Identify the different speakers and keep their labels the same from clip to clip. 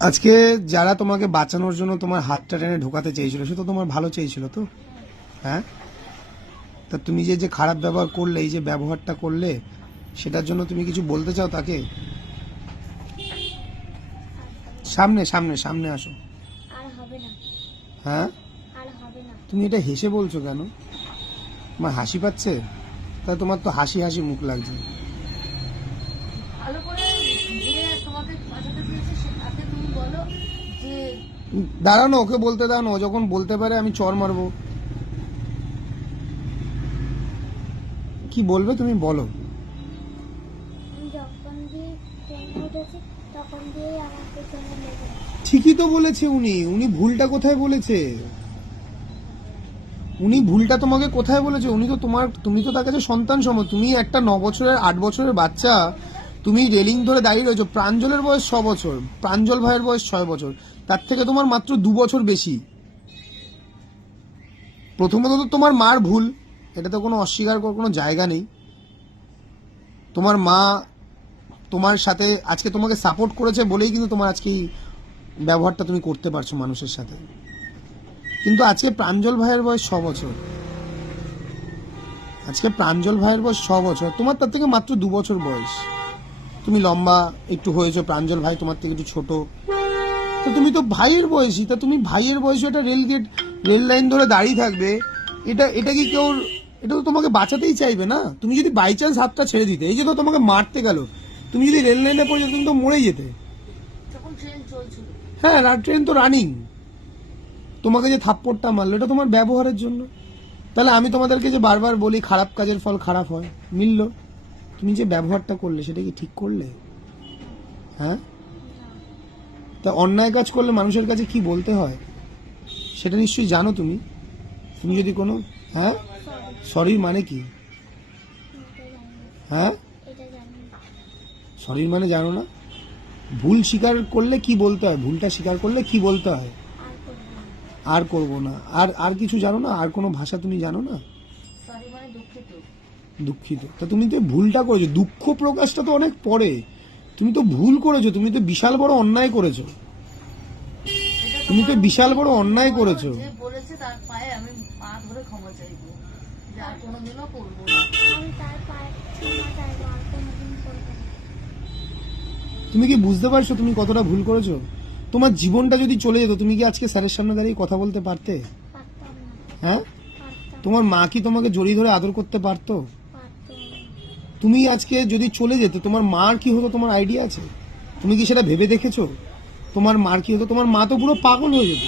Speaker 1: আজকে যারা তোমাকে বাঁচানোর জন্য তোমার হাতটা টেনে ঢোকাতে চেয়েছিল সে তো তোমার ভালো চেয়েছিল তো? হ্যাঁ? তা তুমি যে যে খারাপ ব্যবহার করলে এই যে ব্যবহারটা করলে সেটার জন্য তুমি কিছু বলতে চাও তাকে? সামনে সামনে সামনে আসো। হ্যাঁ? তুমি এটা হেসে বলছো কেন? তোমার হাসি পাচ্ছে? তা তোমার তো হাসি হাসি মুখ লাগছে।
Speaker 2: ভালো করে তোমাকে যে
Speaker 1: দাঁড়ানো ওকে বলতে দাও না ও যখন বলতে পারে আমি চর মারবো। কি বলবে তুমি বলো। ঠিকই তো বলেছে উনি উনি ভুলটা কোথায় বলেছে? উনি ভুলটা তোমাকে কোথায় বলেছে? উনি তো তোমার তুমি তো তার কাছে সন্তান সম তুমি একটা ন বছরের আট বছরের বাচ্চা তুমি রেলিং ধরে দাঁড়িয়ে রয়েছো, প্রাঞ্জলের বয়স ছ বছর, প্রাঞ্জল ভাইয়ের বয়স ছয় বছর, তার থেকে তোমার মাত্র দু বছর বেশি। প্রথমত তো তোমার মার ভুল, এটা তো কোনো অস্বীকার করার কোনো জায়গা নেই। তোমার মা তোমার সাথে আজকে তোমাকে সাপোর্ট করেছে বলেই কিন্তু তোমার আজকে এই ব্যবহারটা তুমি করতে পারছ মানুষের সাথে। কিন্তু আজকে প্রাঞ্জল ভাইয়ের বয়স ছ বছর। আজকে প্রাঞ্জল ভাইয়ের বয়স ছ বছর, তোমার তার থেকে মাত্র দু বছর বয়স। তুমি লম্বা একটু হয়েছো প্রাঞ্জল ভাই তোমার থেকে একটু ছোট। তো তুমি তো ভাইয়ের বয়সী তা তুমি ভাইয়ের বয়সে একটা রেল গেট রেল লাইন ধরে দাঁড়িয়ে থাকবে এটা এটা কি কেউ এটা তো তোমাকে বাঁচাতেই চাইবে না? তুমি যদি বাই চান্স হাতটা ছেড়ে দিতে এই যে তো তোমাকে মারতে গেল তুমি যদি রেল লাইনে পড়ে যেতে, তুমি তো মরেই যেতে। হ্যাঁ ট্রেন তো রানিং তোমাকে যে থাপ্পড়টা মারলো এটা তোমার ব্যবহারের জন্য। তাহলে আমি তোমাদেরকে যে বারবার বলি খারাপ কাজের ফল খারাপ হয় মিলল। তুমি যে ব্যবহারটা করলে, সেটা কি ঠিক করলে? হ্যাঁ? তা অন্যায় কাজ করলে মানুষের কাছে কি বলতে হয়? সেটা নিশ্চয়ই জানো তুমি। তুমি যদি কোনো হ্যাঁ? সরির মানে কি? হ্যাঁ? সরির মানে জানো না। ভুল স্বীকার করলে কি বলতে হয়? ভুলটা স্বীকার করলে কি বলতে হয়?
Speaker 3: আর করব না।
Speaker 1: আর আর কিছু জানো না? আর কোনো ভাষা তুমি জানো না?
Speaker 2: দুঃখিত।
Speaker 1: তা তুমি তো ভুলটা করেছ। দুঃখ প্রকাশটা তো অনেক পরে। তুমি তো ভুল করেছ। তুমি তো বিশাল বড় অন্যায় করেছ। তুমি তো বিশাল বড় অন্যায় করেছ।
Speaker 2: বলেছে তার পায়ে আমি পা ধরে ক্ষমা চাইব। আর কোনোদিনও করব না।
Speaker 3: আমি তার পায়ে ক্ষমা চাইব আর কোনোদিন করব না।
Speaker 1: তুমি কি বুঝতে পারছ তুমি কতটা ভুল করেছ? তোমার জীবনটা যদি চলে যেত তুমি কি আজকে স্যারের সামনে দাঁড়িয়ে কথা বলতে পারতে? হ্যাঁ? তোমার মা কি তোমাকে জড়িয়ে ধরে আদর করতে পারতো? তুমি আজকে যদি চলে যেত, তোমার মার কি হতো, তোমার আইডিয়া আছে? তুমি কি সেটা ভেবে দেখেছ? তোমার মার কি হতো? তোমার মা তো পুরো পাগল হয়ে যেত।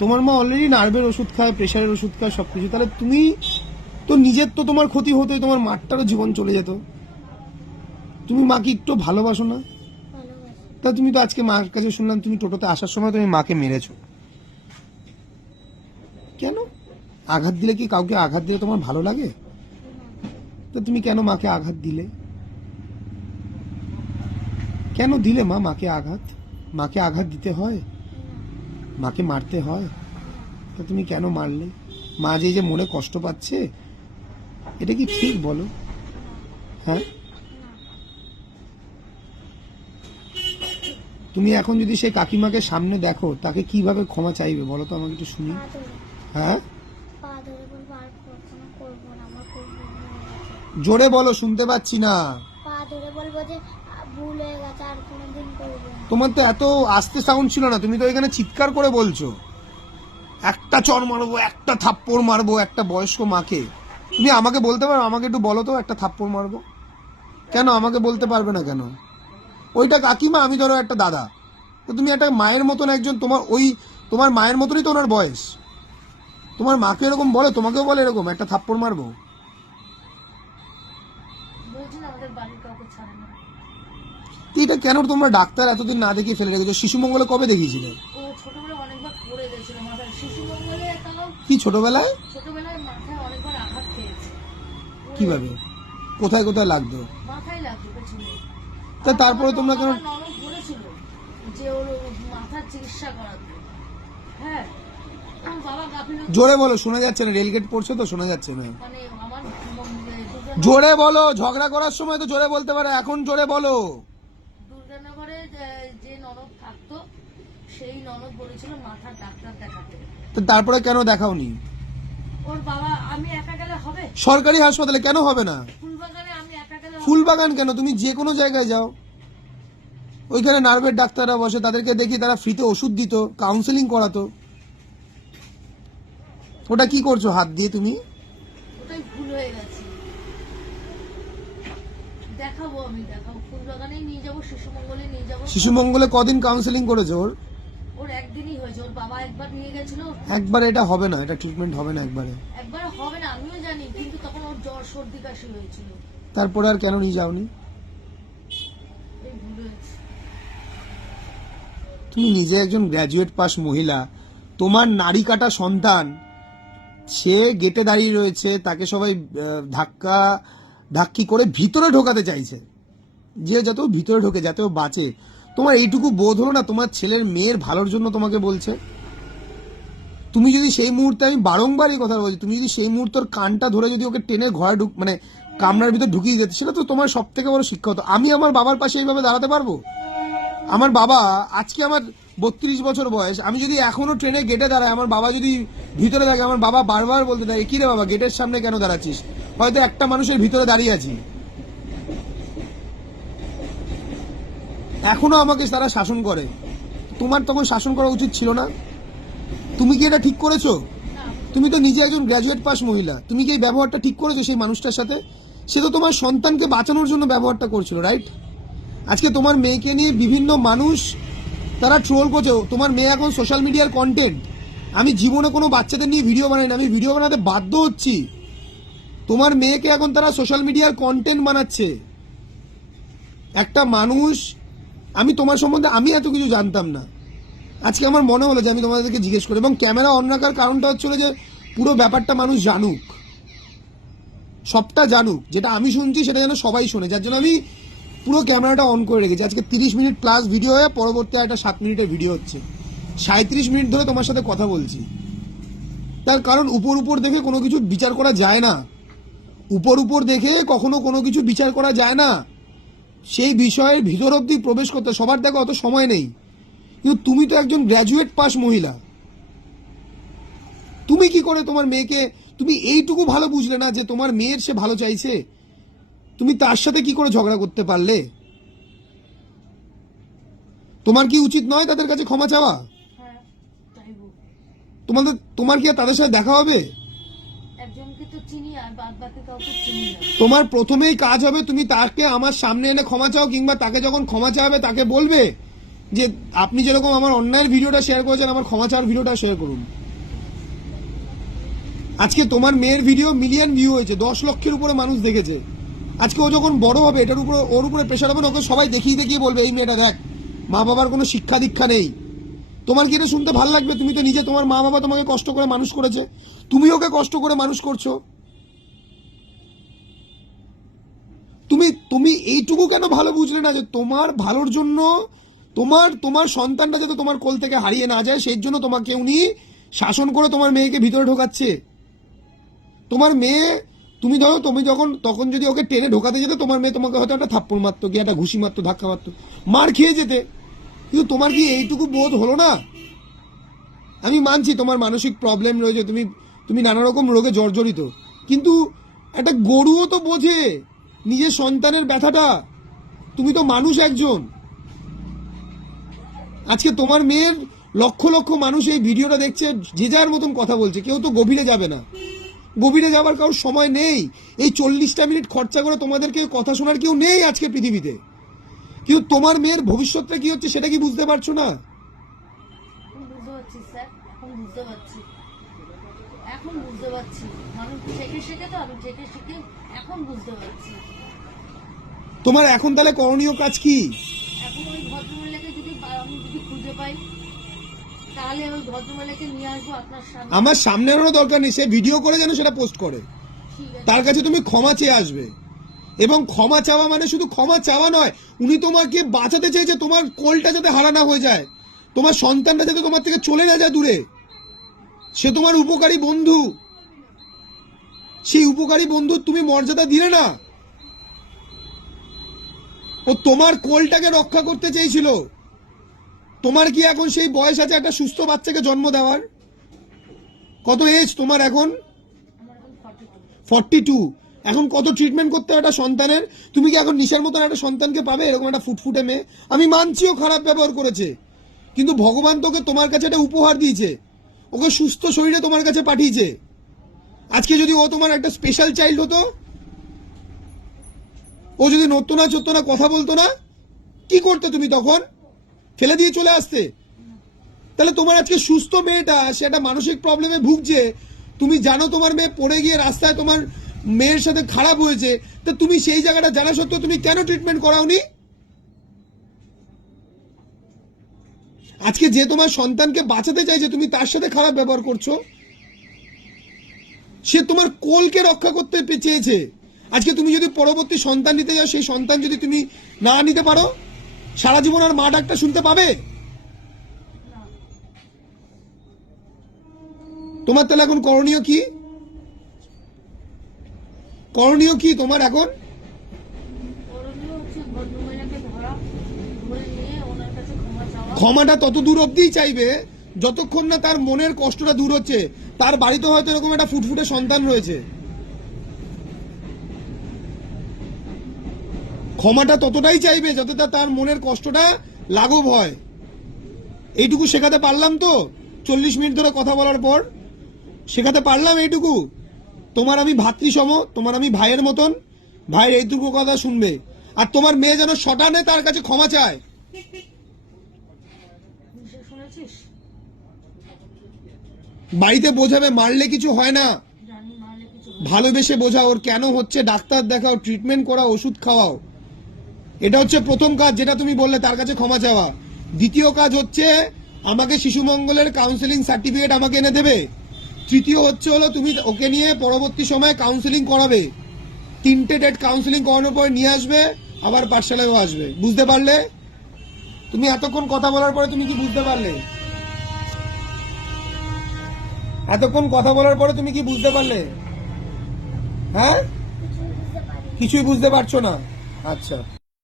Speaker 1: তোমার মা অলরেডি নার্ভের ওষুধ খায় প্রেশারের ওষুধ খায় সব কিছু তাহলে তুমি তো নিজের তো তোমার ক্ষতি হতোই, তোমার মারটারও জীবন চলে যেত। তুমি মাকে একটু ভালোবাসো না? তা তুমি তো আজকে মার কাছে শুনলাম, তুমি টোটোতে আসার সময় তুমি মাকে মেরেছো। কেন? আঘাত দিলে কি কাউকে আঘাত দিলে তোমার ভালো লাগে? তা তুমি কেন মাকে আঘাত দিলে? কেন দিলে মা মাকে আঘাত? মাকে আঘাত দিতে হয়? মাকে মারতে হয়? তা তুমি কেন মারলে? মা যে যে মনে কষ্ট পাচ্ছে এটা কি ঠিক বলো? হ্যাঁ? তুমি এখন যদি সেই কাকিমাকে সামনে দেখো তাকে কীভাবে ক্ষমা চাইবে বলো তো আমাকে একটু শুনি। হ্যাঁ
Speaker 3: পা ধরে বলব আর কখনো করব না আমার খুব ভুল হয়ে গেছে
Speaker 1: জোরে বলো শুনতে পাচ্ছি না।
Speaker 3: পা ধরে বলব যে ভুল হয়ে গেছে আর কোনোদিন করব না।
Speaker 1: তোমার তো এত আস্তে সাউন্ড ছিল না তুমি তো এখানে চিৎকার করে বলছো। একটা চর মারবো একটা থাপ্পড় মারবো একটা বয়স্ক মাকে। তুমি আমাকে বলতে পারো আমাকে একটু বলো তো একটা থাপ্পড় মারবো? কেন আমাকে বলতে পারবে না কেন? ওইটা কাকিমা আমি ধরো একটা দাদা। তো তুমি একটা মায়ের মতন একজন তোমার ওই তোমার মায়ের মতনই তো ওনার বয়স। তোমার মাকে এরকম বলে তোমাকেও বলে এরকম একটা থাপ্পড় মারবো
Speaker 2: বলছি না আমাদের বাড়ির কাউকে ছাড়ে না
Speaker 1: এটা কেন তোমরা ডাক্তার এতদিন না দেখিয়ে ফেলে রেখেছো শিশু মঙ্গলে কবে দেখিয়েছিলে?
Speaker 2: ও ছোটবেলায় অনেকবার পড়ে গেছিল মাথায়। শিশু মঙ্গলে তাও
Speaker 1: কি ছোটবেলায়?
Speaker 2: ছোটবেলায় মাথায় অনেকবার আঘাত খেয়েছে।
Speaker 1: কীভাবে? কোথায় কোথায় লাগতো?
Speaker 2: মাথায় লাগতো পেছনে।
Speaker 1: তা তারপরে তোমরা কেন
Speaker 2: ননদ বলেছিল যে ওর মাথার চিকিৎসা করাতে। হ্যাঁ?
Speaker 1: জোরে বলো শোনা যাচ্ছে না রেলগেট পড়ছে তো শোনা যাচ্ছে না।
Speaker 2: মানে
Speaker 1: জোরে বলো ঝগড়া করার সময় তো জোরে বলতে পারে এখন জোরে বলো।
Speaker 2: দুর্গানগরে যে- ননদ থাকতো সেই ননদ বলেছিল মাথার ডাক্তার দেখাতে।
Speaker 1: তো তারপরে কেন দেখাওনি?
Speaker 2: ওর বাবা আমি একা গেলে হবে?
Speaker 1: সরকারি হাসপাতালে কেন হবে না?
Speaker 2: ফুলবাগানে আমি একা গেলে
Speaker 1: ফুলবাগান কেন? তুমি যে কোনো জায়গায় যাও। ওইখানে নার্ভের ডাক্তাররা বসে তাদেরকে দেখি তারা ফ্রিতে ওষুধ দিত কাউন্সেলিং করাতো। ওটা কি করছ হাত দিয়ে তুমি?
Speaker 2: ওটাই ভুল হয়ে গেছে। আমি দেখাবো ফুলবাগানেই নিয়ে যাব শিশু নিয়ে যাব।
Speaker 1: শিশু কদিন কাউন্সেলিং করেছ ওর?
Speaker 2: ওর একদিনই হয়েছে। ওর বাবা একবার নিয়ে গেছিল।
Speaker 1: একবার এটা হবে না এটা ট্রিটমেন্ট হবে না একবারে।
Speaker 2: একবার হবে না আমিও জানি কিন্তু তখন ওর জ্বর সর্দি কাশি হয়েছিল।
Speaker 1: তারপরে আর কেন নিয়ে যাওনি? তুমি নিজে একজন গ্র্যাজুয়েট পাস মহিলা তোমার নারী কাটা সন্তান সে গেটে দাঁড়িয়ে রয়েছে তাকে সবাই ধাক্কা ধাক্কি করে ভিতরে ঢোকাতে চাইছে। যে যাতে ও ভিতরে ঢোকে, যাতে ও বাঁচে। তোমার এইটুকু বোধ হলো না তোমার ছেলের মেয়ের ভালোর জন্য তোমাকে বলছে? তুমি যদি সেই মুহূর্তে, আমি বারংবার এই কথা বলছি, তুমি যদি সেই মুহূর্তের কানটা ধরে যদি ওকে টেনে ঘরে ঢুক মানে কামরার ভিতর ঢুকিয়ে দিতে, সেটা তো তোমার সব থেকে বড় শিক্ষা হতো। আমি আমার বাবার পাশে এইভাবে দাঁড়াতে পারব? আমার বাবা, আজকে আমার বত্রিশ বছর বয়স, আমি যদি এখনও ট্রেনে গেটে দাঁড়াই, আমার বাবা যদি ভিতরে থাকে, আমার বাবা বারবার বলতে থাকে, কি রে বাবা, গেটের সামনে কেন দাঁড়াচ্ছিস? হয়তো একটা মানুষের ভিতরে দাঁড়িয়ে আছি। এখনও আমাকে তারা শাসন করে। তোমার তখন শাসন করা উচিত ছিল না? তুমি কি এটা ঠিক করেছ? তুমি তো নিজে একজন গ্র্যাজুয়েট পাস মহিলা। তুমি কি এই ব্যবহারটা ঠিক করেছ সেই মানুষটার সাথে? সে তো তোমার সন্তানকে বাঁচানোর জন্য ব্যবহারটা করছিল রাইট আজকে তোমার মেয়েকে নিয়ে বিভিন্ন মানুষ তারা ট্রোল করছে। তোমার মেয়ে এখন সোশ্যাল মিডিয়ার কন্টেন্ট আমি জীবনে কোনো বাচ্চাদের নিয়ে ভিডিও বানাই না। আমি ভিডিও বানাতে বাধ্য হচ্ছি। তোমার মেয়েকে এখন তারা সোশ্যাল মিডিয়ার কন্টেন্ট বানাচ্ছে। একটা মানুষ আমি তোমার সম্বন্ধে আমি এত কিছু জানতাম না। আজকে আমার মনে হলো যে আমি তোমাদেরকে জিজ্ঞেস করি, এবং ক্যামেরা অন রাখার কারণটা হচ্ছিল যে পুরো ব্যাপারটা মানুষ জানুক। সবটা জানুক, যেটা আমি শুনছি সেটা যেন সবাই শোনে। যার জন্য আমি পুরো ক্যামেরাটা অন করে রেখেছি। আজকে তিরিশ মিনিট প্লাস ভিডিও হয়ে, পরবর্তী একটা সাত মিনিটের ভিডিও হচ্ছে। সাঁত্রিশ মিনিট ধরে তোমার সাথে কথা বলছি। তার কারণ উপর উপর দেখে কোনো কিছু বিচার করা যায় না। উপর উপর দেখে কখনো কোনো কিছু বিচার করা যায় না। সেই বিষয়ের ভিতর অব্দি প্রবেশ করতে সবার দেখো অত সময় নেই। কিন্তু তুমি তো একজন গ্র্যাজুয়েট পাস মহিলা। তুমি কি করে তোমার মেয়েকে তুমি এইটুকু ভালো বুঝলে না যে তোমার মেয়ের সে ভালো চাইছে? তুমি তার সাথে কি করে ঝগড়া করতে পারলে? তোমার কি উচিত নয় তাদের কাছে ক্ষমা চাওয়া?
Speaker 2: হ্যাঁ
Speaker 1: তোমাদের তোমার কি আর তাদের সাথে দেখা হবে?
Speaker 2: একজনকে
Speaker 1: তোমার প্রথমেই কাজ হবে তুমি তাকে আমার সামনে এনে ক্ষমা চাও কিংবা তাকে যখন ক্ষমা চাওয়াবে তাকে বলবে যে আপনি যেরকম আমার অন্যায়ের ভিডিওটা শেয়ার করেছেন, আমার ক্ষমা চাওয়ার ভিডিওটা শেয়ার করুন। আজকে তোমার মেয়ের ভিডিও মিলিয়ন ভিউ হয়েছে, দশ লক্ষের উপরে মানুষ দেখেছে। আজকে ও যখন বড় হবে, এটার উপরে, ওর উপরে প্রেশার হবে ওকে সবাই দেখিয়ে দেখিয়ে বলবে, এই মেয়েটা দেখ মা বাবার কোনো শিক্ষা দীক্ষা নেই। তোমার কি এটা শুনতে ভালো লাগবে? তুমি তো নিজে তোমার মা বাবা তোমাকে কষ্ট করে মানুষ করেছে। তুমি ওকে কষ্ট করে মানুষ করছ। তুমি এইটুকু কেন ভালো বুঝলে না যে তোমার ভালোর জন্য তোমার তোমার সন্তানটা যাতে তোমার কোল থেকে হারিয়ে না যায়, সেই জন্য তোমাকে উনি শাসন করে তোমার মেয়েকে ভিতরে ঢোকাচ্ছে। তোমার মেয়ে, তুমি ধরো, তুমি যখন, তখন যদি ওকে টেনে ঢোকাতে যেতে, তোমার মেয়ে তোমাকে হয়তো একটা থাপ্পড় মারতো, কি একটা ঘুষি মারতো, ধাক্কা মারতো, মার খেয়ে যেতে। কিন্তু তোমার কি এইটুকু বোধ হলো না? আমি মানছি তোমার মানসিক প্রবলেম রয়েছে, তুমি তুমি নানা রকম রোগে জর্জরিত। কিন্তু একটা গরুও তো বোঝে। নিজের সন্তানের ব্যথাটা? তুমি তো মানুষ একজন। আজকে তোমার মেয়ের লক্ষ লক্ষ মানুষ এই ভিডিওটা দেখছে, যে যার মতন কথা বলছে, কেউ তো গভীরে যাবে না। গভীরে যাবার কারোর সময় নেই। এই চল্লিশটা মিনিট খরচা করে তোমাদেরকে কথা শোনার কেউ নেই আজকে পৃথিবীতে। কিন্তু তোমার মেয়ের ভবিষ্যৎটা কি হচ্ছে সেটা কি বুঝতে পারছ না?
Speaker 2: বুঝতে পারছি। এখন বুঝতে পারছি। শেখে শেখে তো আমি শেখে শিখে এখন বুঝতে পারছি।
Speaker 1: তোমার এখন তাহলে করণীয় কাজ কি?
Speaker 2: এখন ওই ভদ্রমহিলাকে যদি আমি যদি খুঁজে পাই তাহলে ওই ভদ্রমহিলাকে নিয়ে আসব আপনার সামনে।
Speaker 1: আমার সামনে দরকার নেই সে ভিডিও করে যেন সেটা পোস্ট করে। তার কাছে তুমি ক্ষমা চেয়ে আসবে। এবং ক্ষমা চাওয়া মানে শুধু ক্ষমা চাওয়া নয় উনি তোমাকে বাঁচাতে চেয়েছে তোমার কোলটা যাতে হারা না হয়ে যায়। তোমার সন্তানটা যাতে তোমার থেকে চলে না যায় দূরে। সে তোমার উপকারী বন্ধু। সেই উপকারী বন্ধুর তুমি মর্যাদা দিলে না। ও তোমার কোলটাকে রক্ষা করতে চেয়েছিল। তোমার কি এখন সেই বয়স আছে একটা সুস্থ বাচ্চাকে জন্ম দেওয়ার? কত এজ তোমার এখন?
Speaker 2: ফর্টি টু
Speaker 1: এখন কত ট্রিটমেন্ট করতে হয় একটা সন্তানের? তুমি কি এখন নিশার মতন একটা সন্তানকে পাবে? এরকম একটা ফুটফুটে মেয়ে? আমি মানছিও খারাপ ব্যবহার করেছে। কিন্তু ভগবান তোকে তোমার কাছে একটা উপহার দিয়েছে। ওকে সুস্থ শরীরে তোমার কাছে পাঠিয়েছে। আজকে যদি ও তোমার একটা স্পেশাল চাইল্ড হতো, ও যদি নড়তো না চড়তো না কথা বলতো না, কি করতে তুমি তখন? ফেলে দিয়ে চলে আসতে। তাহলে তোমার আজকে সুস্থ মেয়েটা, সে একটা মানসিক প্রবলেমে ভুগছে। তুমি জানো তোমার মেয়ে পড়ে গিয়ে রাস্তায় তোমার মেয়ের সাথে খারাপ হয়েছে। তা তুমি সেই জায়গাটা জানা সত্ত্বেও তুমি কেন ট্রিটমেন্ট করাওনি? আজকে যে তোমার সন্তানকে বাঁচাতে চাইছে তুমি তার সাথে খারাপ ব্যবহার করছ, সে তোমার কোলকে রক্ষা করতে চেয়েছে। আজকে তুমি যদি পরবর্তী সন্তান নিতে যাও, সেই সন্তান যদি তুমি না নিতে পারো, সারা জীবন আর মা ডাকটা শুনতে পাবে? তোমার তাহলে এখন করণীয় কি? করণীয় কি তোমার এখন
Speaker 2: করণীয় হচ্ছে ভদ্রমহিলাকে ধরা ধরে নিয়ে ওনার কাছে ক্ষমা চাওয়া
Speaker 1: ক্ষমাটা তত দূর অব্দিই চাইবে, যতক্ষণ না তার মনের কষ্টটা দূর হচ্ছে। তার বাড়িতে হয়তো এরকম একটা ফুটফুটে সন্তান রয়েছে। ক্ষমাটা ততটাই চাইবে যাতে তার মনের কষ্টটা লাঘব হয়। এইটুকু শেখাতে পারলাম তো? চল্লিশ মিনিট ধরে কথা বলার পর। শেখাতে পারলাম এইটুকু? তোমার আমি ভাতৃসম, তোমার আমি ভাইয়ের মতন। ভাইয়ের এইটুকু কথা শুনবে। আর তোমার মেয়ে যেন শটানে তার কাছে ক্ষমা চায়। বাড়িতে বোঝাবে মারলে কিছু হয় না। ভালোবেসে বোঝা ওর কেন হচ্ছে ডাক্তার দেখাও ট্রিটমেন্ট করা ওষুধ খাওয়াও। এটা হচ্ছে প্রথম কাজ যেটা তুমি বললে তার কাছে ক্ষমা চাওয়া। দ্বিতীয় কাজ হচ্ছে আমাকে শিশু মঙ্গলের কাউন্সিলিং সার্টিফিকেট আমাকে এনে দেবে। তৃতীয় হচ্ছে হলো তুমি ওকে নিয়ে পরবর্তী সময়ে কাউন্সেলিং করাবে। তিনটে ডেট কাউন্সেলিং করানোর পরে নিয়ে আসবে আবার পাঠশালায়ও আসবে। বুঝতে পারলে? তুমি এতক্ষণ কথা বলার পরে তুমি কি বুঝতে পারলে? এতক্ষণ কথা বলার পরে তুমি কি বুঝতে পারলে? হ্যাঁ? কিছুই বুঝতে পারছ না। আচ্ছা।